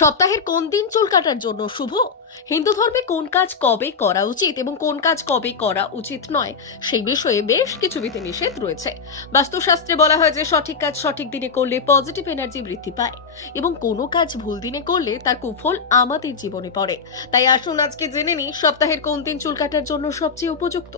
সপ্তাহের কোন দিন চুল কাটার জন্য শুভ? হিন্দু ধর্মে কোন কাজ কবে করা উচিত এবং কোন কাজ কবে করা উচিত নয় সেই বিষয়ে বেশ কিছু বিধিনিষেধ রয়েছে। বাস্তুশাস্ত্রে বলা হয় যে সঠিক কাজ সঠিক দিনে করলে পজিটিভ এনার্জি বৃদ্ধি পায় এবং কোনো কাজ ভুল দিনে করলে তার কুফল আমাদের জীবনে পড়ে। তাই আসুন আজকে জেনে নিই সপ্তাহের কোন দিন চুল কাটার জন্য সবচেয়ে উপযুক্ত।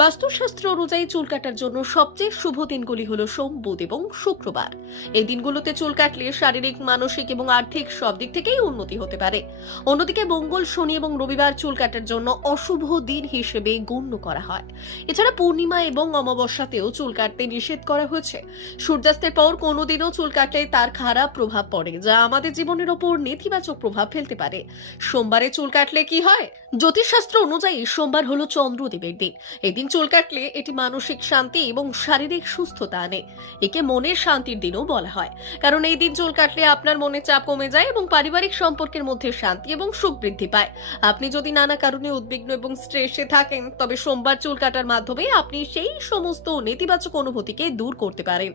বাস্তুশাস্ত্র অনুযায়ী চুল কাটার জন্য সবচেয়ে শুভ দিনগুলি হলো সোম, বুধ এবং শুক্রবার। এই দিনগুলোতে চুল কাটলে শারীরিক, মানসিক এবং আর্থিক সব দিক থেকেই উন্নতি হতে পারে। অন্যদিকে মঙ্গল, শনি এবং রবিবার চুল কাটার জন্য অশুভ দিন হিসেবে গণ্য করা হয়। এছাড়া পূর্ণিমা এবং অমাবস্যাতেও চুল কাটতে নিষেধ করা হয়েছে। সূর্যাস্তের পর কোনোদিনও চুল কাটলে তার খারাপ প্রভাব পড়ে, যা আমাদের জীবনের ওপর নেতিবাচক প্রভাব ফেলতে পারে। সোমবারে চুল কাটলে কি হয়? জ্যোতিষশাস্ত্র অনুযায়ী সোমবার হলো চন্দ্রদেবের দিন। এদিন চুল কাটলে এটি মানসিক শান্তি এবং শারীরিক সুস্থতা আনে। একে মনের শান্তির দিনও বলা হয়। কারণ এই দিন চুল কাটলে আপনার মনে চাপ কমে যায় এবং পারিবারিক সম্পর্কের মধ্যে শান্তি এবং সুখ বৃদ্ধি পায়। আপনি যদি নানা কারণে উদ্বিগ্ন এবং স্ট্রেসে থাকেন, তবে সোমবার চুল কাটার মাধ্যমে আপনি সেই সমস্ত নেতিবাচক অনুভূতিকে দূর করতে পারেন।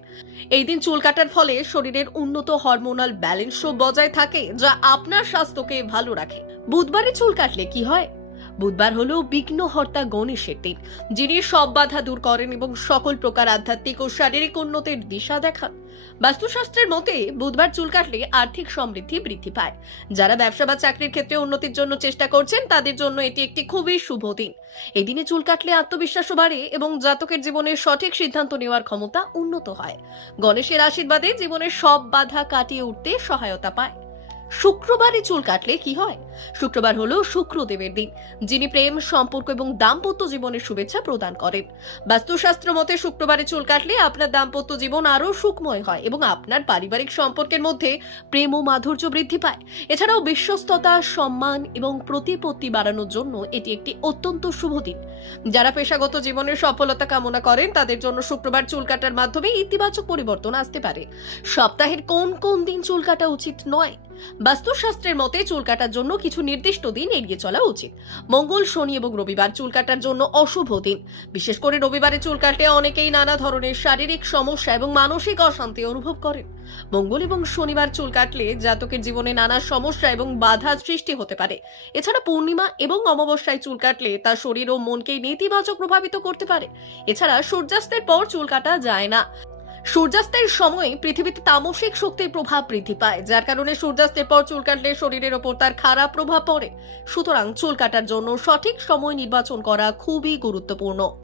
এই দিন চুল কাটার ফলে শরীরের উন্নত হরমোনাল ব্যালেন্সও বজায় থাকে, যা আপনার স্বাস্থ্যকে ভালো রাখে। বুধবারে চুল কাটলে কি হয়? বুধবার হলো বিঘ্নহর্তা গণেশের দিন, যিনি সব বাধা দূর করেন এবং সকল প্রকার আধ্যাত্মিক ও শারীরিক উন্নতির দিশা দেখান। বাস্তুশাস্ত্রের মতে, বুধবার চুল কাটলে আর্থিক সমৃদ্ধি বৃদ্ধি পায়। যারা ব্যবসা বা চাকরির ক্ষেত্রে উন্নতির জন্য চেষ্টা করছেন, তাদের জন্য এটি একটি খুবই শুভ দিন। এই দিনে চুল কাটলে আত্মবিশ্বাসও বাড়ে এবং জাতকের জীবনের সঠিক সিদ্ধান্ত নেওয়ার ক্ষমতা উন্নত হয়। গণেশের আশীর্বাদে জীবনের সব বাধা কাটিয়ে উঠতে সহায়তা পায়। শুক্রবারে চুল কাটলে কি হয়? শুক্রবার হলো শুক্রদেবের দিন, যিনি প্রেম, সম্পর্ক এবং দাম্পত্য জীবনের শুভেচ্ছা প্রদান করেন। বাস্তুশাস্ত্র মতে শুক্রবারে চুল কাটলে আপনার দাম্পত্য জীবন আরও সুখময় হয় এবং আপনার পারিবারিক সম্পর্কের মধ্যে প্রেম ও মাধুর্য বৃদ্ধি পায়। এছাড়াও বিশ্বস্ততা, সম্মান এবং প্রতিপত্তি বাড়ানোর জন্য এটি একটি অত্যন্ত শুভ দিন। যারা পেশাগত জীবনের সফলতা কামনা করেন, তাদের জন্য শুক্রবার চুল কাটার মাধ্যমে ইতিবাচক পরিবর্তন আসতে পারে। সপ্তাহের কোন কোন দিন চুল কাটা উচিত নয়? বাস্তুশাস্ত্রের মতে চুল কাটার জন্য কিছু নির্দিষ্ট দিন এড়িয়ে চলা উচিত। মঙ্গল, শনি এবং রবিবার চুল কাটার জন্য অশুভ দিন। বিশেষ করে রবিবারে চুল কাটলে অনেকেই নানা ধরনের শারীরিক সমস্যা এবং মানসিক অশান্তি অনুভব করেন। মঙ্গল এবং শনিবার চুল কাটলে জাতকের জীবনে নানা সমস্যা এবং বাধা সৃষ্টি হতে পারে। এছাড়া পূর্ণিমা এবং অমাবস্যায় চুল কাটলে তা শরীর ও মনকে নেতিবাচক প্রভাবিত করতে পারে। এছাড়া সূর্যাস্তের পর চুল কাটা যায় না। সূর্যাস্তের সময় পৃথিবীতে তামসিক শক্তির প্রভাব বৃদ্ধি পায়, যার কারণে সূর্যাস্তের পর চুল কাটলে শরীরের ওপর তার খারাপ প্রভাব পড়ে। সুতরাং চুল কাটার জন্য সঠিক সময় নির্বাচন করা খুবই গুরুত্বপূর্ণ।